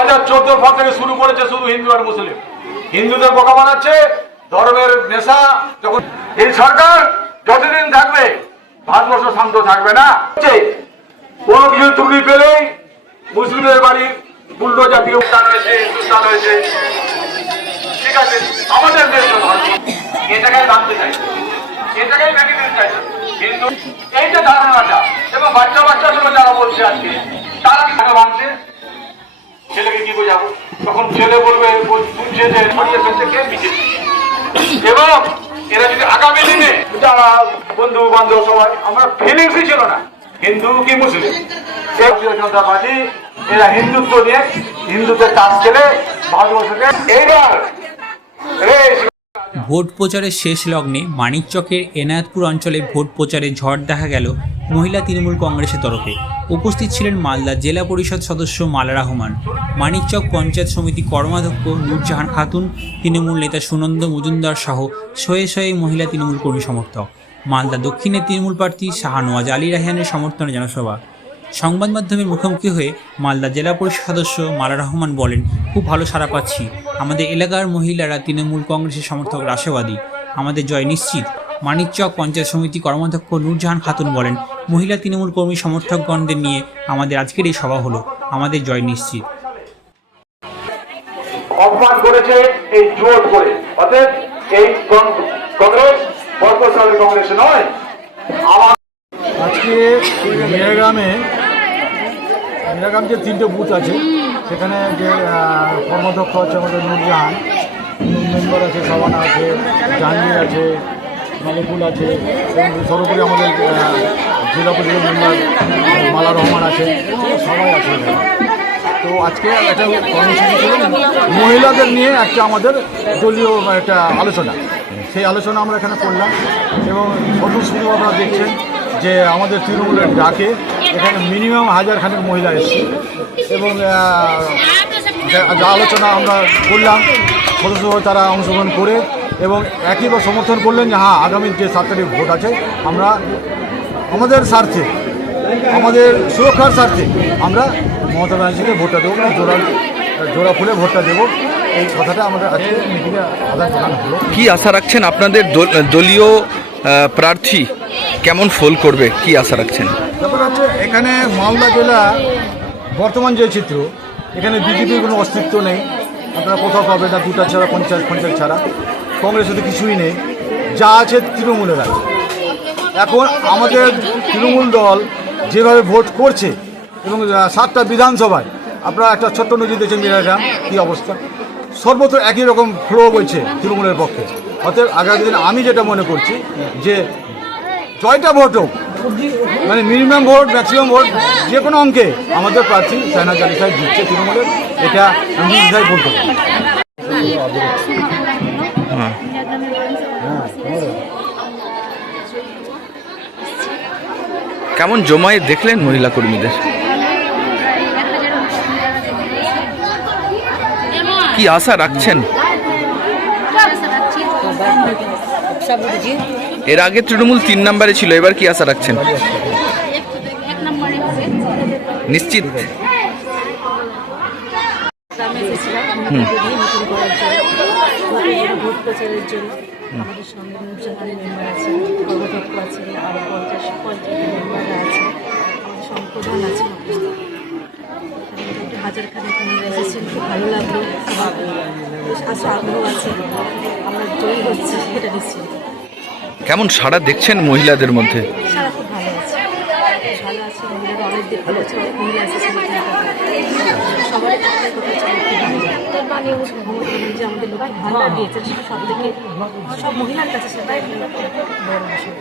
2014 সাল থেকে শুরু করেছে শুধু হিন্দু আর মুসলিম, হিন্দুদের বোকা বানাচ্ছে, ধর্মের নেশা। যখন এই সরকার যতদিন থাকবে ভারতবর্ষ শান্ত থাকবে না। কোনো কিছু ত্রুটি পেলেই মুসলিমদের বাড়ির উল্টো জাতীয় উত্থান হয়েছে, হিন্দুস্থান হয়েছে। ঠিক আছে, আমাদের দেশ এটাকে জানতে চাই, এটাকেই ভেঙে দিতে চাই। কিন্তু এই যে ধারণাটা এবং বাচ্চা বাচ্চার সঙ্গে যারা বলছে আজকে, তারা কি ভাঙছে? ছেলেকে কি বোঝাবো? তখন ছেলে বলবে শুনছে যে ছড়িয়ে ফেলছে কে বিজেপি। এবং এরা যদি আগামী দিনে যারা বন্ধু বান্ধব সবাই, আমরা ফিলিংসই ছিল না হিন্দু কি মুসলিম। ভারতীয় জনতা পার্টি এরা হিন্দুত্ব নিয়ে হিন্দুদের কাজ ছেলে ভারতবর্ষকে এইবার ভোট প্রচারের শেষ লগ্নে মানিকচকের এনায়েতপুর অঞ্চলে ভোট প্রচারে ঝড় দেখা গেল মহিলা তৃণমূল কংগ্রেসের তরফে। উপস্থিত ছিলেন মালদা জেলা পরিষদ সদস্য মালা রহমান, মানিকচক পঞ্চায়েত সমিতি কর্মাধ্যক্ষ নূরজাহান খাতুন, তৃণমূল নেতা সুনন্দ মজুমদার সহ শয়ে শয়ে মহিলা তৃণমূল কর্মী সমর্থক। মালদা দক্ষিণের তৃণমূল প্রার্থী শাহনওয়াজ আলী রায়হানের সমর্থনে জনসভা। সংবাদ মাধ্যমের মুখোমুখি হয়ে মালদা জেলা পরিষদ সদস্য মালা রহমান বলেন, খুব ভালো সাড়া পাচ্ছি। আমাদের এলাকার মহিলারা তৃণমূল কংগ্রেসের সমর্থকরা আশাবাদী, আমাদের জয় নিশ্চিত। মানিকচক পঞ্চায়েত সমিতি কর্মাধ্যক্ষ নূরজাহান খাতুন বলেন, মহিলা তৃণমূল কর্মী সমর্থকগণদের নিয়ে আমাদের আজকের এই সভা হলো, আমাদের জয় নিশ্চিত। অপমান করেছে এই জোট করে, অতএব এই কংগ্রেস বর্তমানের কংগ্রেস নয়। আজকে মিরাগ্রাম যে 3টে বুথ আছে, সেখানে যে কর্মাধ্যক্ষ আছে আমাদের নূরজাহান, মেম্বার আছে, সাবানা আছে, জাহাঙ্গীর আছে, মালিকুল আছে, এবং সর্বোপরি আমাদের জেলা পরিষদের মেম্বার মালা রহমান আছে, সবাই আছে। তো আজকে একটা কর্মসূচি ছিল মহিলাদের নিয়ে একটা আমাদের দলীয় একটা আলোচনা। সেই আলোচনা আমরা এখানে করলাম এবং স্বতঃস্ফূর্ত আপনারা দেখছেন যে আমাদের তৃণমূলের ডাকে এখানে মিনিমাম 1000 খানেক মহিলা এসছে এবং যা আলোচনা আমরা করলাম সদস্যভাবে তারা অংশগ্রহণ করে এবং একইবার সমর্থন করলেন যে হ্যাঁ, আগামী যে 7 তারিখ ভোট আছে, আমরা আমাদের স্বার্থে, আমাদের সুরক্ষার স্বার্থে আমরা মমতা ব্যানার্জিকে ভোটটা দেবো, জোড়া ফুলে ভোটটা দেবো। এই কথাটা আমাদের আজকে মিটিংয়ে আদান প্রদান হলো। কী আশা রাখছেন আপনাদের দলীয় প্রার্থী কেমন ফল করবে, কি আশা রাখছেন? ব্যাপার হচ্ছে এখানে মালদা জেলা বর্তমান যে চিত্র, এখানে বিজেপির কোনো অস্তিত্ব নেই, আপনারা কোথাও পাবে না, 2টা ছাড়া পঞ্চায়েত ছাড়া। কংগ্রেসের তো কিছুই নেই, যা আছে তৃণমূলের আছে। এখন আমাদের তৃণমূল দল যেভাবে ভোট করছে এবং 7টা বিধানসভায় আপনারা একটা ছোট্ট নদী দেখছেন মিরাগ্রাম, কী অবস্থা, সর্বত্র একই রকম ফ্লো বইছে তৃণমূলের পক্ষে। অতএব আগামী দিন আমি যেটা মনে করছি যে জয়টা ভোট হোক, মানে মিনিমাম ভোট, ম্যাক্সিমাম ভোট, যে কোনো অঙ্কে আমাদের প্রার্থী শাহনওয়াজ আলী সাহেব জিতছে তৃণমূলের, এটা আমি নির্দ্বিধায় বলতে পারি। কেমন জমায়েত দেখলেন মহিলা কর্মীদের? কি আশা রাখছেন? এর আগে তৃণমূল 3 নম্বরে ছিল, এবার কি আশা রাখছেন? নিশ্চিত। ভোট প্রচারের জন্য আমাদের সঙ্গে নূরজাহানের মেম্বার আছে, কর্মাধ্যক্ষ আছে, আরও পঞ্চায়েতের মেম্বাররা আছে, আমাদের সংপ্রধান আছে। 1000 খানেক মেম্বার এসেছেন, খুব ভালো লাগলো, বেশ আগ্রহ আছে, আমরা জয়ী হচ্ছি এটা নিশ্চিত। কেমন সাড়া দেখছেন মহিলাদের মধ্যে? সারা খুব ভালো আছে, ভালো আছে। মহিলারা অনেক দিক ভালো আছে, অনেক মহিলা এসেছেন, সবাই যে আমাদের লোককে ভান্ডার দিয়েছেন, সেটা সব থেকে সব মহিলার কাছে সেটাই বড় বিষয়।